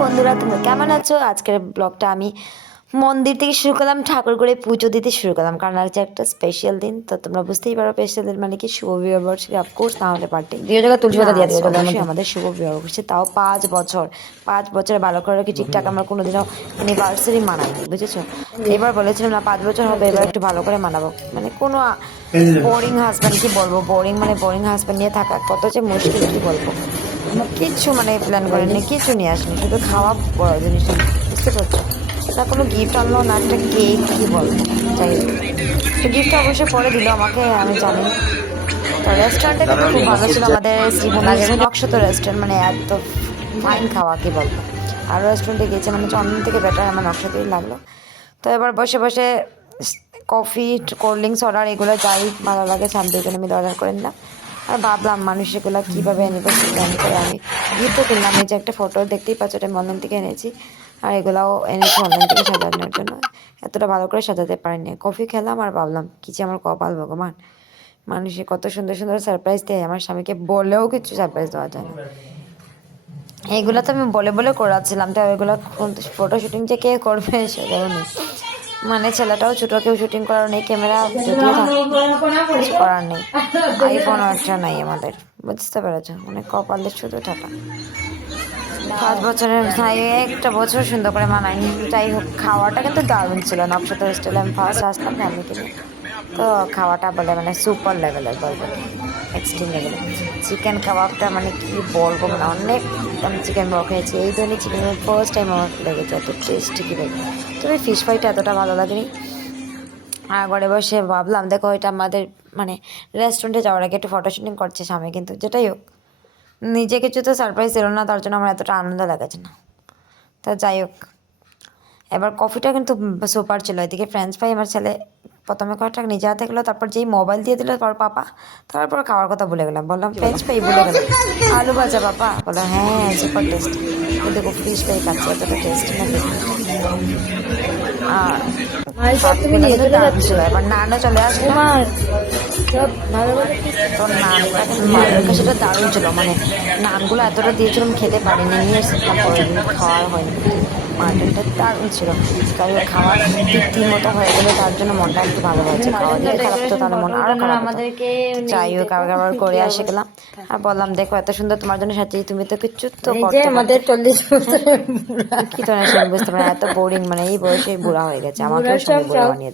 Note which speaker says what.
Speaker 1: বন্ধুরা তোমরা কেমন আছো? আজকের ব্লগটা আমি মন্দির থেকে শুরু করলাম ঠাকুর করে পুজো দিতে শুরু করলাম। কারণ আজকে একটা স্পেশাল দিন তো তোমরা বুঝতেই পারো স্পেশাল দিন মানে কি? শুভ বিবাহ অফকোর্স না হলে পার্টি
Speaker 2: দিয়ে জায়গা তুলসী পাতা দিয়ে দিও
Speaker 1: অবশ্যই আমাদের শুভ বিবাহ করছে তাও পাঁচ বছর। পাঁচ বছরে ভালো করে কি ঠিকঠাক আমরা কোনোদিনও অ্যানিভার্সারি মানাইনি বুঝেছ? এবার বলেছিলাম না পাঁচ বছর হবে এবার একটু ভালো করে মানাবো। মানে কোনো বোরিং হাজব্যান্ড কি বলব? বোরিং মানে বোরিং হাজব্যান্ড নিয়ে থাকা কত যে মুশকিল কি বলব? কিচ্ছু মানে প্ল্যান করেনি কিছু নিয়ে আসেনি, শুধু খাওয়া বড় জিনিস বুঝতে পারছ? তা কোনো গিফট আনলো না, একটা কেক কি বলব যাই তো গিফট অবশ্যই পরে দিল আমাকে, আমি জানি। তো রেস্টুরেন্টটা কিন্তু খুব ভালো ছিল আমাদের শ্রীভূমি নকশত রেস্টুরেন্ট মানে এত ফাইন খাওয়া, কি বলব আর রেস্টুরেন্টে গিয়েছে মানে চন্দন থেকে বেটার আমার নকশাতেই লাগল। তো এবার বসে বসে কফি কোল্ড ড্রিঙ্কস অর্ডার এগুলো যাই, ভালো লাগে শান্তিকে মিলে অর্ডার করে নিলাম। আর ভাবলাম মানুষ এগুলো কীভাবে অ্যানিভার্সারি করে আমি গিফটও কিনলাম, এই যে একটা ফটো দেখতেই পাচ্ছ, এটা আমি অনলাইন থেকে এনেছি। আর এগুলাও এনেছি অনলাইন থেকে সাজানোর জন্য। এতটা ভালো করে সাজাতে পারিনি। কফি খেলাম আর ভাবলাম, কি যে আমার কপাল, ভগবান। মানুষে কত সুন্দর সুন্দর সারপ্রাইজ দেয়। আমার স্বামীকে বলেও কিছু সারপ্রাইজ দেওয়া যায় না। এইগুলো তো আমি বলে বলে করাচ্ছিলাম তো ওইগুলো ফটো শুটিং যে কে করবে, সেটাও নেই। মানে ছেলেটাও ছোট, কেউ শুটিং করার নেই ক্যামেরা কিছু করার নেই। আইফোন একটা নাই আমাদের, বুঝতে পেরেছ? মানে কপালের শুধু ঠাটা। পাঁচ বছরের একটা বছর সুন্দর করে মানায়নি। যাই হোক, খাওয়াটা কিন্তু দারুণ ছিল নকশাতে হোস্টেলে আমি ফার্স্ট আসতাম ফ্যামিলি নিয়ে তো খাওয়াটা বলে মানে সুপার লেভেলের বলব। এক্সট্রিম লেভেলের চিকেন কাবাবটা মানে কি বলব মানে অনেক আমি চিকেন বড় খেয়েছি। এই ধরনের চিকেন ফার্স্ট টাইম আমার লেগেছে এত টেস্টি কি লেগে তবে ফিশ ফ্রাইটা এতটা ভালো লাগেনি। আর ঘরে বসে ভাবলাম, দেখো এটা আমাদের মানে রেস্টুরেন্টে যাওয়ার আগে একটু ফটো শুটিং করছে স্বামী কিন্তু যেটাই হোক, নিজে কিছু তো সারপ্রাইজ এলো না, তার জন্য আমার এতটা আনন্দ লাগেছে না। তা যাই হোক, এবার কফিটা কিন্তু সুপার ছিল। এদিকে ফ্রেঞ্চ ফ্রাই আমার ছেলে প্রথমে কয়েকটা নিজে হাতে গেলো তারপর যেই মোবাইল দিয়ে দিল তারপর পাপা তারপর খাওয়ার কথা ভুলে গেলাম। বললাম ফ্রেঞ্চ ফ্রাই ভুলে গেলাম। আলু ভাজা পাপা। বললাম হ্যাঁ সুপার টেস্ট দেখো ফিশ ফ্রাই খাচ্ছে এতটা টেস্ট না আর এবার নানও চলে
Speaker 2: আসবে সব ভালো করে
Speaker 1: তো নানটা মায়ের কাছে তো দারুণ ছিল মানে নানগুলো এতটা দিয়েছিলাম খেতে পারিনি নিয়ে এসেছিলাম পরের দিন হয়নি। মাটনটা দারুণ ছিল। তৃপ্তির মতো হয়ে গেলে তার জন্য মনটা একটু ভালো হয়েছে। খাওয়া দিয়ে খারাপ তো তাহলে মন আরও খারাপ
Speaker 2: আমাদেরকে
Speaker 1: যাই হোক আবার করে আসে গেলাম। আর বললাম দেখো এত সুন্দর তোমার জন্য সাথে তুমি তো কিচ্ছু তো
Speaker 2: আমাদের চল্লিশ বছরের
Speaker 1: কি তো বুঝতে পারি এত বোরিং মানে এই বয়সে বুড়া হয়ে গেছে আমাকেও সঙ্গে বুড়া বানিয়ে